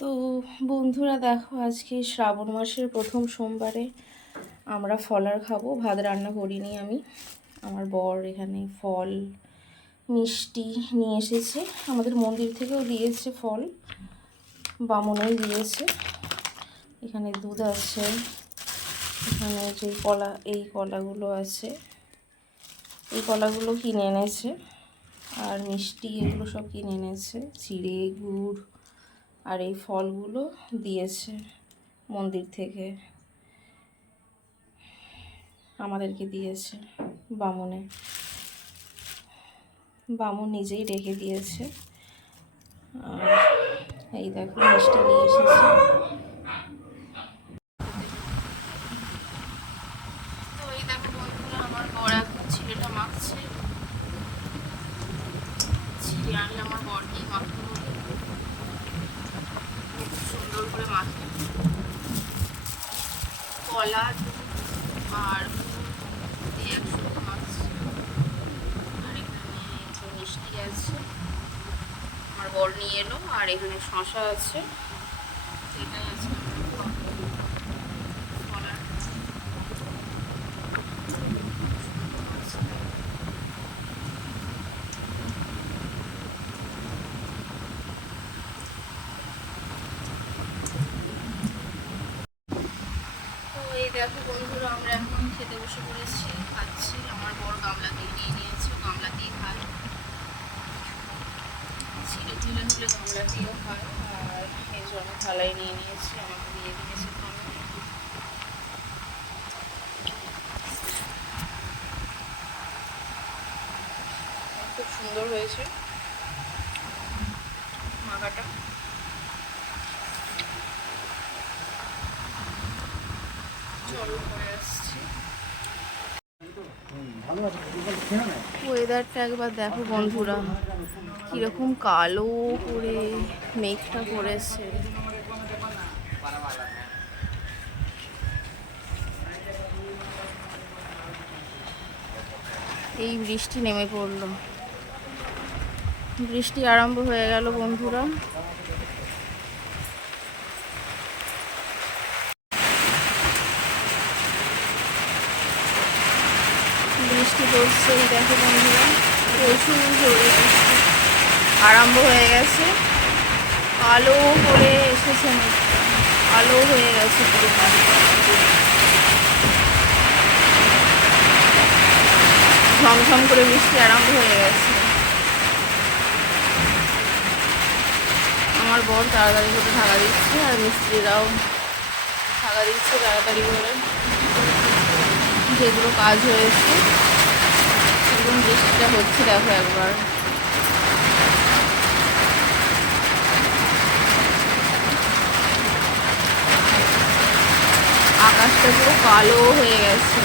তো বন্ধুরা দেখো, আজকে শ্রাবণ মাসের প্রথম সোমবারে আমরা ফলার খাবো। ভাত রান্না করিনি আমি। আমার বর এখানে ফল মিষ্টি নিয়ে এসেছে, আমাদের মন্দির থেকেও দিয়েছে ফল, বামুনেই দিয়েছে। এখানে দুধ আছে, এখানে যে এই কলাগুলো আছে, এই কলাগুলো কিনে এনেছে, আর মিষ্টি এগুলো সব কিনে এনেছে, চিড়ে গুড় আর এই ফলগুলো দিয়েছে মন্দির থেকে, আমাদেরকে দিয়েছে বামুন নিজেই রেখে দিয়েছে। আর এই দেখো মিষ্টি নিয়ে এসেছে। তো এই দেখো বন্ধুরা, আমার বর এখন ছিঁড়েটা মাখছে। ছিঁড়ে আনলে আমার বরকেই মাখতে বলি, খুব সুন্দর করে মাখে। কলা আর দিয়ে একসাথে মাখছে। আর এখানে একটু মিষ্টি আছে, আমার বর নিয়ে এলো। আর এখানে শশা আছে, এটাই আছে কলার। তো এই দেখো বন্ধুরা, আমরা এখন খেতে বসে পড়েছি, খাচ্ছি। আমার বড় গামলাতেই নিয়ে নিয়েছে, গামলাতেই খায়। ছিঁড়ে ছিঁড়ে হলে গামলাতেও খায়। আর এই জন্য থালায় নিয়ে নিয়েছি, আমাকে দিয়ে দিয়েছে। খুব সুন্দর হয়েছে মাখাটা। চলো পরে আসছি। ওয়েদারটা একবার দেখো বন্ধুরা, কিরকম কালো করে মেঘটা করেছে। এই বৃষ্টি নেমে পড়লো, বৃষ্টি আরম্ভ হয়ে গেল বন্ধুরা। বৃষ্টি পড়ছে, এই দেখো বন্ধুরা, প্রচুর জোরে বৃষ্টি আরম্ভ হয়ে গেছে। কালো করে এসেছে মেঘটা, কালো হয়ে গেছে পুরো। ঝমঝম করে বৃষ্টি আরম্ভ হয়ে গেছে। আমার বর তাড়াতাড়ি করে ঢাকা দিচ্ছে, আর মিস্ত্রিরাও ঢাকা দিচ্ছে তাড়াতাড়ি করে। যেগুলো কাজ হয়েছে সেরকম বৃষ্টিটা হচ্ছে, দেখো একবার। আকাশটা পুরো কালো হয়ে গেছে।